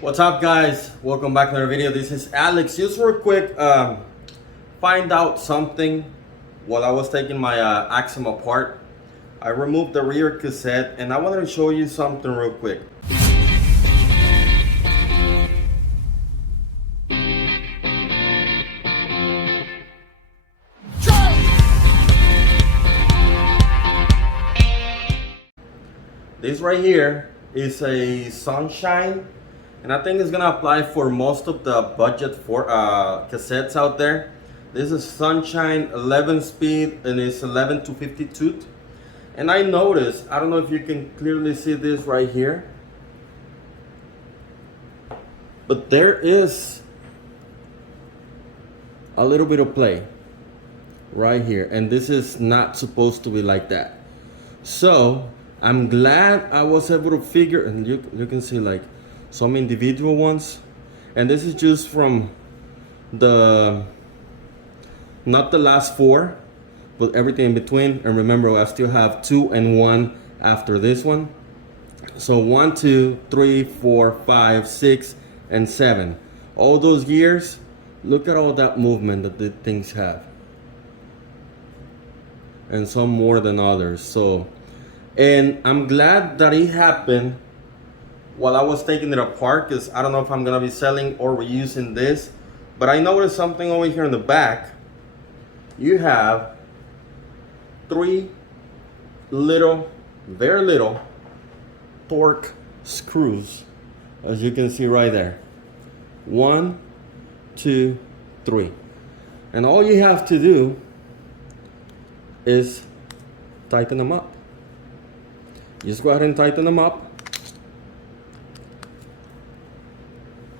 What's up, guys? Welcome back to another video. This is Alex. Just real quick, find out something while I was taking my Axum apart. I removed the rear cassette and I wanted to show you something real quick. This right here is a Sunshine, and I think it's gonna apply for most of the budget for cassettes out there. This is Sunshine 11 speed and it's 11 to 52. And I noticed, I don't know if you can clearly see this right here, but there is a little bit of play right here, and this is not supposed to be like that. So I'm glad I was able to figure, and you can see like some individual ones, and this is just from the, not the last four, but everything in between. And remember, I still have 2 and 1 after this one. So 1, 2, 3, 4, 5, 6, and 7. All those years, look at all that movement that the things have. And some more than others. So, and I'm glad that it happened while I was taking it apart, because I don't know if I'm gonna be selling or reusing this. But I noticed something over here in the back. You have 3 little, very little torque screws, as you can see right there. 1, 2, 3. And all you have to do is tighten them up. Just go ahead and tighten them up,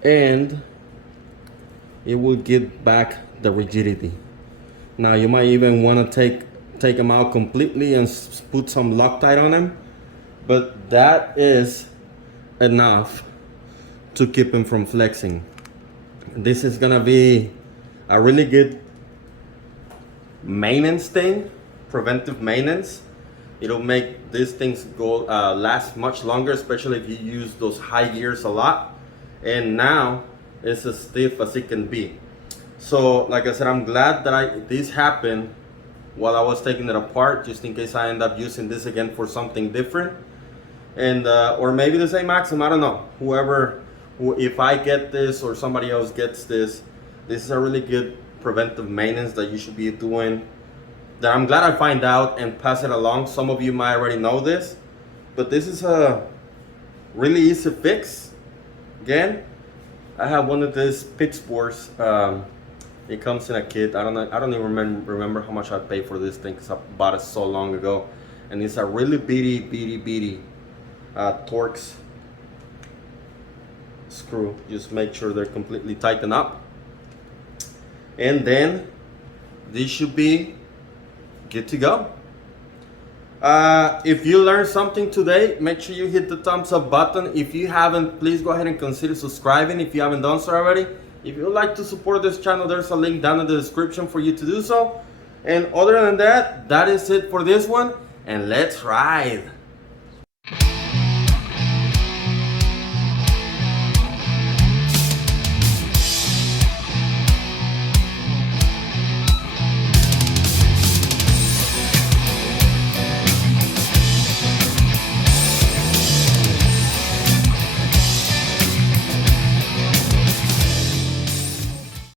and it will get back the rigidity. Now you might even want to take them out completely and put some Loctite on them, but that is enough to keep them from flexing. This is gonna be a really good maintenance thing, preventive maintenance. It'll make these things go last much longer, especially if you use those high gears a lot. And now it's as stiff as it can be. So like I said, I'm glad that this happened while I was taking it apart, just in case I end up using this again for something different. And or maybe the same Axum, I don't know. If I get this or somebody else gets this, this is a really good preventive maintenance that you should be doing, that I'm glad I find out and pass it along. Some of you might already know this, but this is a really easy fix. Again, I have one of these pit sports. It comes in a kit. I don't even remember how much I paid for this thing, because I bought it so long ago. And it's a really beady Torx screw. Just make sure they're completely tightened up, and then this should be good to go. If you learned something today, make sure you hit the thumbs up button. If you haven't, please go ahead and consider subscribing if you haven't done so already. If you would like to support this channel, there's a link down in the description for you to do so. And other than that, that is it for this one, and let's ride.